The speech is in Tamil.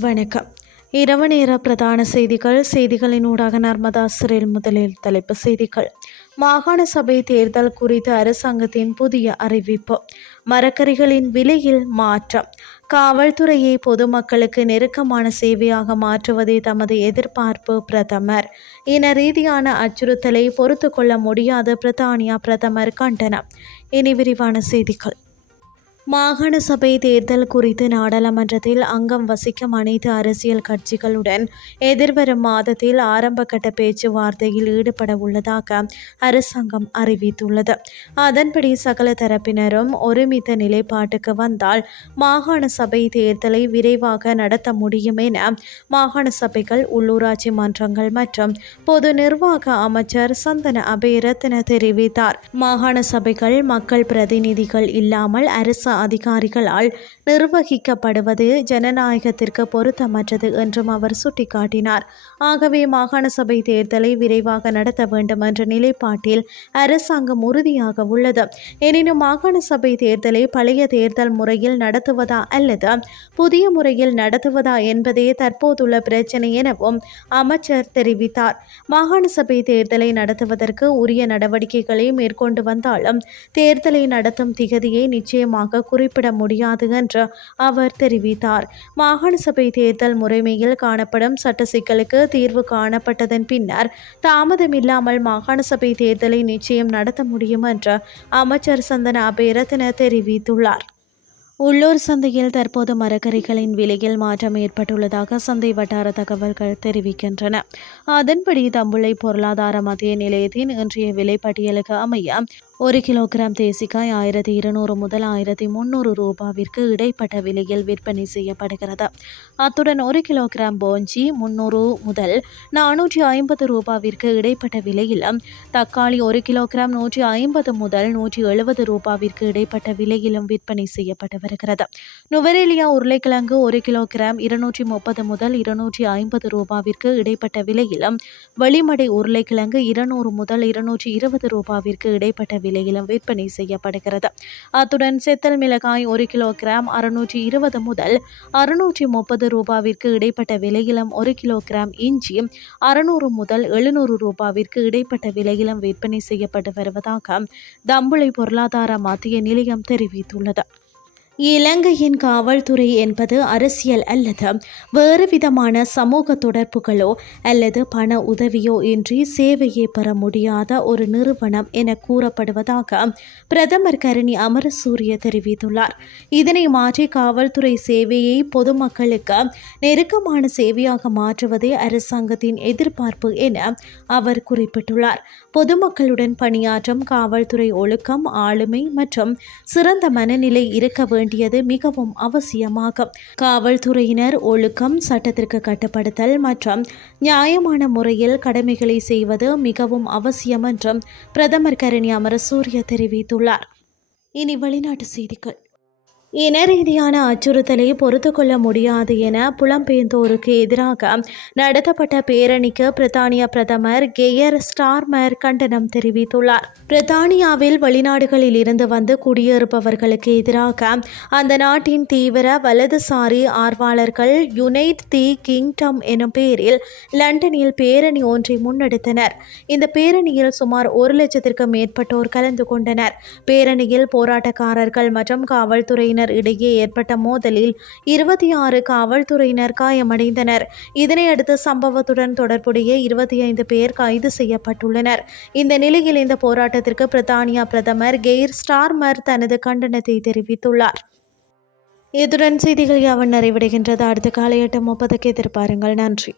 வணக்கம். இரவு நேர பிரதான செய்திகள் செய்திகளின் ஊடாக நர்மதா சிறையில் முதலில் தலைப்பு செய்திகள். மாகாண சபை தேர்தல் குறித்த அரசாங்கத்தின் புதிய அறிவிப்பு. மரக்கறிகளின் விலையில் மாற்றம். காவல்துறையை பொதுமக்களுக்கு நெருக்கமான சேவையாக மாற்றுவதே தமது எதிர்பார்ப்பு பிரதமர். இன ரீதியான அச்சுறுத்தலை பொறுத்து கொள்ள முடியாத பிரித்தானியா பிரதமர் கண்டனம். இனி விரிவான செய்திகள். மாகாண சபை தேர்தல் குறித்து நாடாளுமன்றத்தில் அங்கம் வசிக்கும் அனைத்து அரசியல் கட்சிகளுடன் எதிர்வரும் மாதத்தில் ஆரம்பகட்ட பேச்சுவார்த்தையில் ஈடுபட உள்ளதாக அரசாங்கம் அறிவித்துள்ளது. அதன்படி சகல தரப்பினரும் ஒருமித்த நிலைப்பாட்டுக்கு வந்தால் மாகாண சபை தேர்தலை விரைவாக நடத்த முடியும் என மாகாண சபைகள் உள்ளூராட்சி மன்றங்கள் மற்றும் பொது நிர்வாக அமைச்சர் சந்தன அபயரத்ன தெரிவித்தார். மாகாண சபைகள் மக்கள் பிரதிநிதிகள் இல்லாமல் அரசு அதிகாரிகளால் நிர்வகிக்கப்படுவது ஜனநாயகத்திற்கு பொருத்தமற்றது என்றும் அவர் சுட்டிக்காட்டினார். ஆகவே மாகாண சபை தேர்தலை விரைவாக நடத்த வேண்டும் என்ற நிலைப்பாட்டில் அரசாங்கம் உறுதியாக உள்ளது. எனினும் மாகாண சபை தேர்தலை பழைய தேர்தல் முறையில் நடத்துவதா அல்லது புதிய முறையில் நடத்துவதா என்பதே தற்போதுள்ள பிரச்சனை எனவும் அமைச்சர் தெரிவித்தார். மாகாண சபை தேர்தலை நடத்துவதற்கு உரிய நடவடிக்கைகளை மேற்கொண்டு வந்தாலும் தேர்தலை நடத்தும் திகதியை நிச்சயமாக குறிப்பிட முடியாது என்று அவர் தெரிவித்தார். மாகாண சபை தேர்தல் முறைமையில் காணப்படும் சட்ட சிக்கலுக்கு தீர்வு காணப்பட்டதன் பின்னர் தாமதமில்லாமல் மாகாண சபை தேர்தலை நிச்சயம் நடத்த முடியும் என்று அமைச்சர் சந்தன அபேரத்ன தெரிவித்துள்ளார். உள்ளூர் சந்தையில் தற்போது மரக்கறிகளின் விலையில் மாற்றம் ஏற்பட்டுள்ளதாக சந்தை வட்டார தகவல்கள் தெரிவிக்கின்றன. அதன்படி தம்புளை பொருளாதார மத்திய நிலையத்தின் இன்றைய விலை பட்டியலுக்கு அமைய ஒரு கிலோகிராம் தேசிக்காய் ஆயிரத்தி இருநூறு முதல் ஆயிரத்தி முந்நூறு ரூபாவிற்கு இடைப்பட்ட விலையில் விற்பனை செய்யப்படுகிறது. அத்துடன் ஒரு கிலோகிராம் போஞ்சி முன்னூறு முதல் நானூற்றி ஐம்பது ரூபாவிற்கு இடைப்பட்ட விலையிலும் தக்காளி ஒரு கிலோகிராம் நூற்றி ஐம்பது முதல் நூற்றி எழுபது ரூபாவிற்கு இடைப்பட்ட விலையிலும் விற்பனை செய்யப்பட்டு வருகிறது. நுவரேலியா உருளைக்கிழங்கு ஒரு கிலோகிராம் இருநூற்றி முப்பது முதல் இருநூற்றி ஐம்பது ரூபாவிற்கு இடைப்பட்ட விலையிலும் வெளிமடை உருளைக்கிழங்கு இருநூறு முதல் இருநூற்றி இருபது ரூபாவிற்கு இடைப்பட்ட விலை விலையிலும் விற்பனை செய்யப்படுகிறது. அத்துடன் செத்தல் மிளகாய் ஒரு கிலோகிராம் அறுநூற்றி இருபது முதல் அறுநூற்றி முப்பது ரூபாவிற்கு இடைப்பட்ட விலையிலும் ஒரு கிலோகிராம் இஞ்சி அறுநூறு முதல் எழுநூறு ரூபாவிற்கு இடைப்பட்ட விலையிலும் விற்பனை செய்யப்பட்டு வருவதாக தம்புளை பொருளாதார மத்திய நிலையம் தெரிவித்துள்ளது. இலங்கையின் காவல்துறை என்பது அரசியல் அல்லது வேறு விதமான சமூக தொடர்புகளோ அல்லது பண உதவியோ இன்றி சேவையை பெற முடியாத ஒரு நிறுவனம் என கூறப்படுவதாக பிரதமர் கரணி அமரசூரிய தெரிவித்துள்ளார். இதனை மாற்றி காவல்துறை சேவையை பொதுமக்களுக்கு நெருக்கமான சேவையாக மாற்றுவதே அரசாங்கத்தின் எதிர்பார்ப்பு என அவர் குறிப்பிட்டுள்ளார். பொதுமக்களுடன் பணியாற்றும் காவல்துறை ஒழுக்கம் ஆளுமை மற்றும் சிறந்த மனநிலை இருக்க வேண்டியது மிகவும் அவசியமாகும். காவல்துறையினர் ஒழுக்கம் சட்டத்திற்கு கட்டுப்படுத்தல் மற்றும் நியாயமான முறையில் கடமைகளை செய்வது மிகவும் அவசியம் என்றும் பிரதமர் கரணி அமரசூரிய தெரிவித்துள்ளார். இனி வெளிநாட்டு செய்திகள். இன ரீதியான அச்சுறுத்தலை பொறுத்து கொள்ள முடியாது என புலம்பெயர்ந்தோருக்கு எதிராக நடத்தப்பட்ட பேரணிக்கு பிரித்தானிய பிரதமர் கெயர் ஸ்டார்மர் கண்டனம் தெரிவித்துள்ளார். பிரித்தானியாவில் வெளிநாடுகளில் இருந்து வந்து குடியேறுபவர்களுக்கு எதிராக அந்த நாட்டின் தீவிர வலதுசாரி ஆர்வலர்கள் யுனைட் தி கிங்டம் எனும் பெயரில் லண்டனில் பேரணி ஒன்றை முன்னெடுத்தனர். இந்த பேரணியில் சுமார் ஒரு லட்சத்திற்கும் மேற்பட்டோர் கலந்து கொண்டனர். பேரணியில் போராட்டக்காரர்கள் மற்றும் காவல்துறையினர் காவல்துறையினர் இடையே ஏற்பட்ட மோதலில் இருபத்தி ஆறு காவல்துறையினர் காயமடைந்தனர். இதனையடுத்து சம்பவத்துடன் தொடர்புடைய இருபத்தி ஐந்து பேர் கைது செய்யப்பட்டுள்ளனர். இந்த நிலையில் இந்த போராட்டத்திற்கு பிரித்தானியா பிரதமர் கெய்ர் ஸ்டார்மர் தனது கண்டனத்தை தெரிவித்துள்ளார். இதுடன் செய்திகள் யாவன் நிறைவடைகின்றது. அடுத்த காலை எட்டு முப்பதுக்கு எதிர்பாருங்கள். நன்றி.